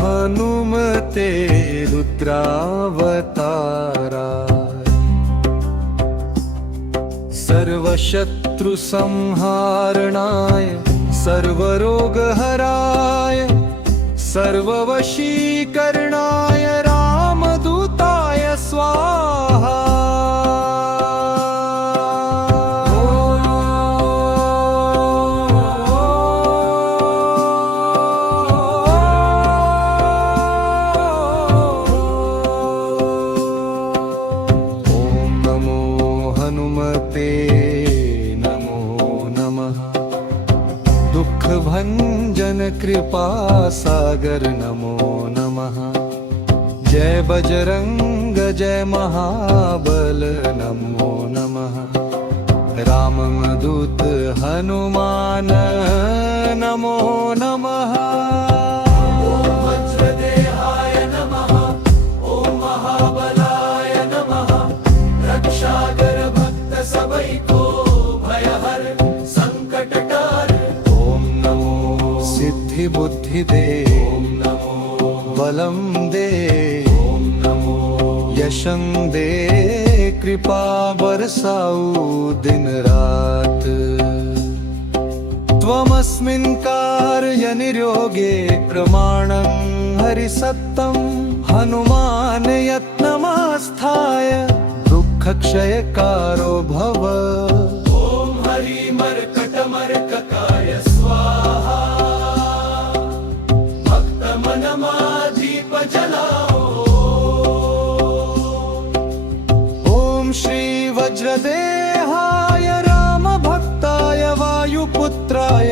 हनुमते रुद्रावतारा सर्वशत्रुसंहारणाय सर्वरोगहराय सर्ववशीकरणाय रामदूताय स्वाहा। दुःखभंजन कृपा सागर नमो नमः। जय बजरंग जय महाबल नमो नमः। रामदूत हनुमान नमो नमः। ओम वज्रदेहाय नमः। ओम महाबलाय नमः। रक्षाकर भक्त सबैको भयहर संकट टार। सिद्धि बुद्धि दे ओम नमो बलम दे ओम नमो यशं दे कृपा बरसाऊ दिन रात। त्वमस्मिन् कार्य निरोगे प्रमाणं हरिसत्तं। हनुमान यत्नमास्थाय दुःखक्षयकारो भव। ओम हरि मर्कटमर्ककाय स्वाहा। भक्त मनमा दीप जलाओ। ओम श्री वज्रदेहाय राम भक्ताय वायुपुत्राय